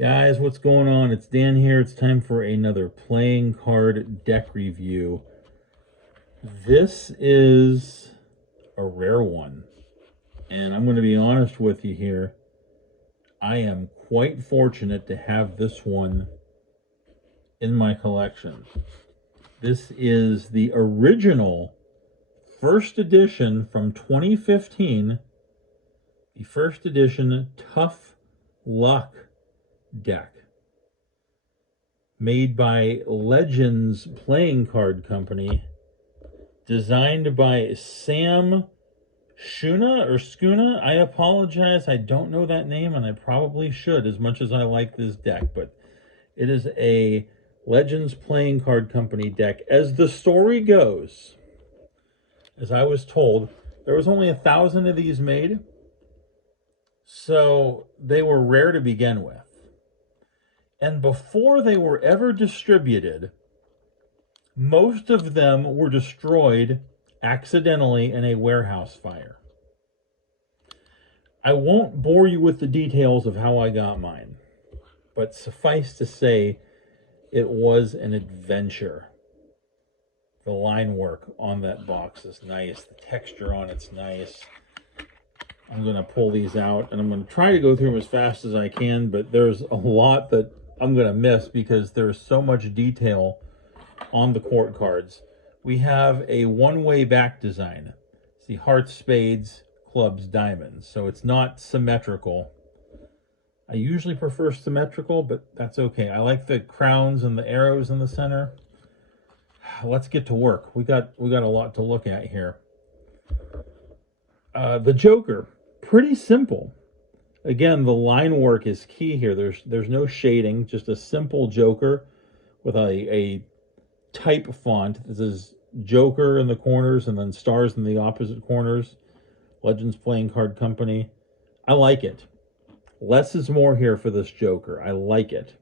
Guys, what's going on? It's Dan here. It's time for another playing card deck review. This is a rare one, and I'm going to be honest with you here. I am quite fortunate to have this one in my collection. This is the original first edition from 2015, the first edition Tough Luck deck, made by Legends Playing Card Company, designed by Sam Schuna. I apologize, I don't know that name, and I probably should, as much as I like this deck, but it is a Legends Playing Card Company deck. As the story goes, as I was told, there was only 1,000 of these made, so they were rare to begin with. And before they were ever distributed, most of them were destroyed accidentally in a warehouse fire. I won't bore you with the details of how I got mine, but suffice to say, it was an adventure. The line work on that box is nice. The texture on it's nice. I'm going to pull these out, and I'm going to try to go through them as fast as I can, but there's a lot that I'm going to miss because there's so much detail on the court cards. We have a one-way back design. See, hearts, spades, clubs, diamonds. So it's not symmetrical. I usually prefer symmetrical, but that's okay. I like the crowns and the arrows in the center. Let's get to work. We got a lot to look at here. The Joker, pretty simple. Again, the line work is key here. There's no shading, just a simple Joker with a type font. This is Joker in the corners and then stars in the opposite corners. Legends Playing Card Company. I like it. Less is more here for this Joker. I like it.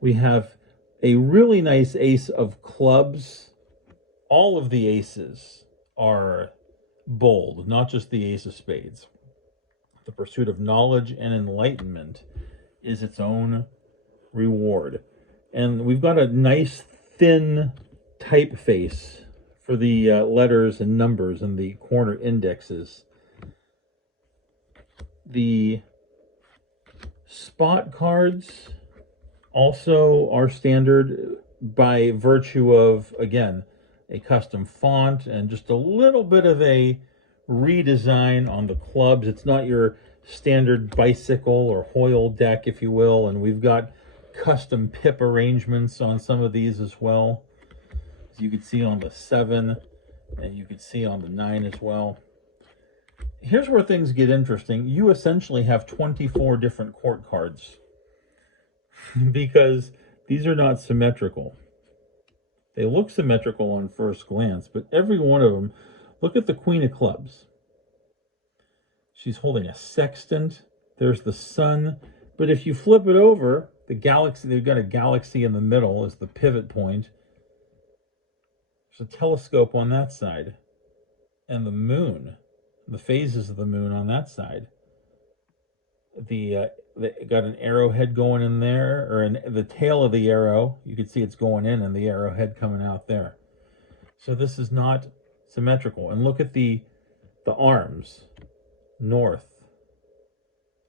We have a really nice ace of clubs. All of the aces are bold, not just the ace of spades. The pursuit of knowledge and enlightenment is its own reward. And we've got a nice thin typeface for the letters and numbers and the corner indexes. The spot cards also are standard by virtue of, again, a custom font and just a little bit of a redesign on the clubs. It's not your standard bicycle or Hoyle deck, if you will, and we've got custom pip arrangements on some of these as well, as you can see on the 7, and you can see on the 9 as well. Here's where things get interesting. You essentially have 24 different court cards because these are not symmetrical. They look symmetrical on first glance, but every one of them, look at the Queen of Clubs. She's holding a sextant. There's the sun. But if you flip it over, the galaxy, they've got a galaxy in the middle as the pivot point. There's a telescope on that side. And the moon, the phases of the moon on that side. They got an arrowhead going in there, or the tail of the arrow. You can see it's going in and the arrowhead coming out there. So this is not symmetrical. And look at the arms. North,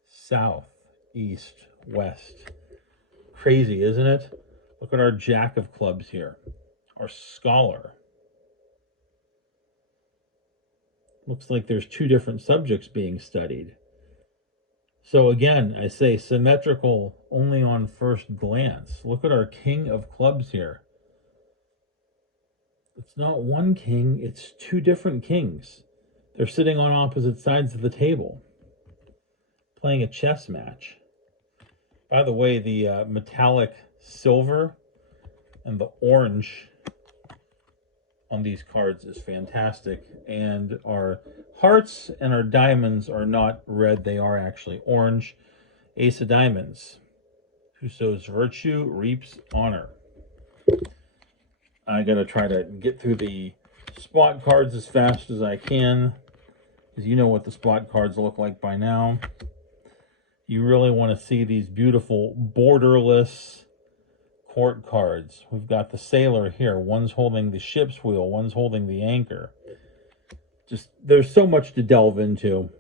south, east, west. Crazy, isn't it? Look at our Jack of Clubs here. Our Scholar. Looks like there's two different subjects being studied. So again, I say symmetrical only on first glance. Look at our King of Clubs here. It's not one king, it's two different kings. They're sitting on opposite sides of the table, playing a chess match. By the way, the metallic silver and the orange on these cards is fantastic. And our hearts and our diamonds are not red, they are actually orange. Ace of Diamonds. Who sows virtue reaps honor. I gotta try to get through the spot cards as fast as I can, because you know what the spot cards look like by now. you really want to see these beautiful borderless court cards. We've got the sailor here. One's holding the ship's wheel, one's holding the anchor. Just, there's so much to delve into.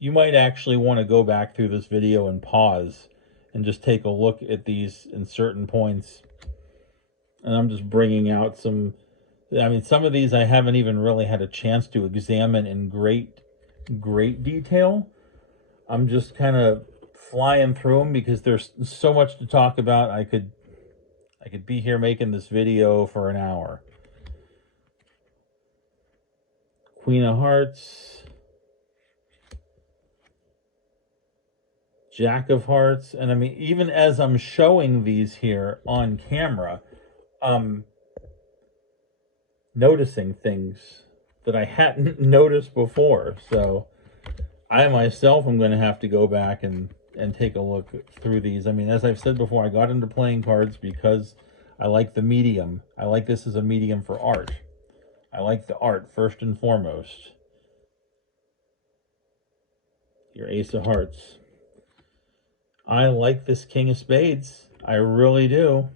You might actually want to go back through this video and pause and just take a look at these in certain points. And I'm just bringing out some, I mean, some of these I haven't even really had a chance to examine in great detail. I'm just kind of flying through them because there's so much to talk about. I could be here making this video for an hour. Queen of Hearts, Jack of Hearts, and I mean, even as I'm showing these here on camera, noticing things that I hadn't noticed before. So I myself am going to have to go back and take a look through these. I mean, as I've said before, I got into playing cards because I like the medium. I like this as a medium for art. I like the art first and foremost. Your Ace of Hearts. I like this King of Spades. I really do.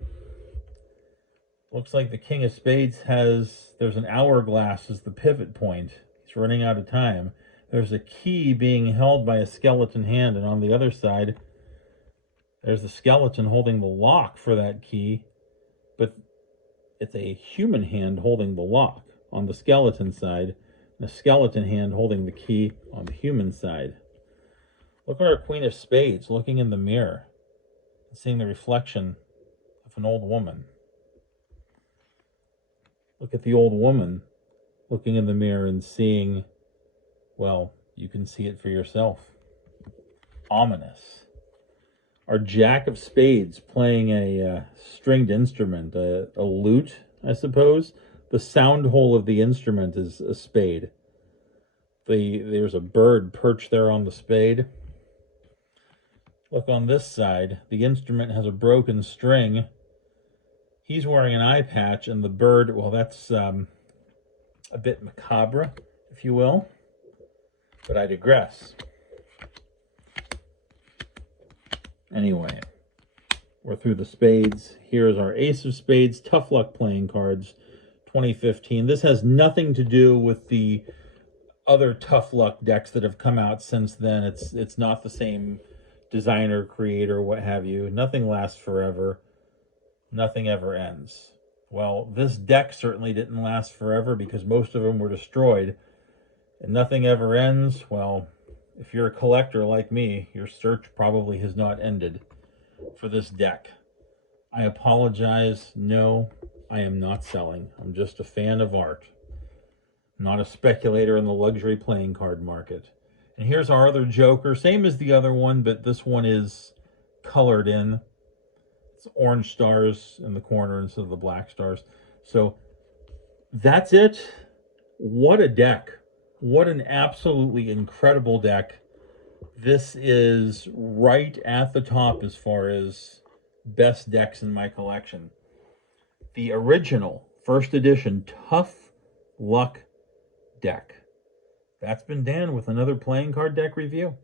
Looks like the King of Spades there's an hourglass as the pivot point. He's running out of time. There's a key being held by a skeleton hand, and on the other side, there's the skeleton holding the lock for that key, but it's a human hand holding the lock on the skeleton side, and a skeleton hand holding the key on the human side. Look at our Queen of Spades looking in the mirror and seeing the reflection of an old woman. Look at the old woman looking in the mirror and seeing, well, you can see it for yourself. Ominous. Our Jack of Spades playing a stringed instrument, a lute, I suppose. The sound hole of the instrument is a spade. There's a bird perched there on the spade. Look on this side. The instrument has a broken string. He's wearing an eye patch, and the bird, well, that's a bit macabre, if you will. But I digress. Anyway, we're through the spades. Here's our Ace of Spades, Tough Luck playing cards, 2015. This has nothing to do with the other Tough Luck decks that have come out since then. It's not the same designer, creator, what have you. Nothing lasts forever. Nothing ever ends. Well, this deck certainly didn't last forever because most of them were destroyed. And nothing ever ends. Well, if you're a collector like me, your search probably has not ended for this deck. I apologize. No, I am not selling. I'm just a fan of art. Not a speculator in the luxury playing card market. And here's our other Joker. Same as the other one, but this one is colored in. It's orange stars in the corner instead of the black stars. So that's it. What a deck. What an absolutely incredible deck. This is right at the top as far as best decks in my collection. The original, first edition, Tough Luck deck. That's been Dan with another playing card deck review.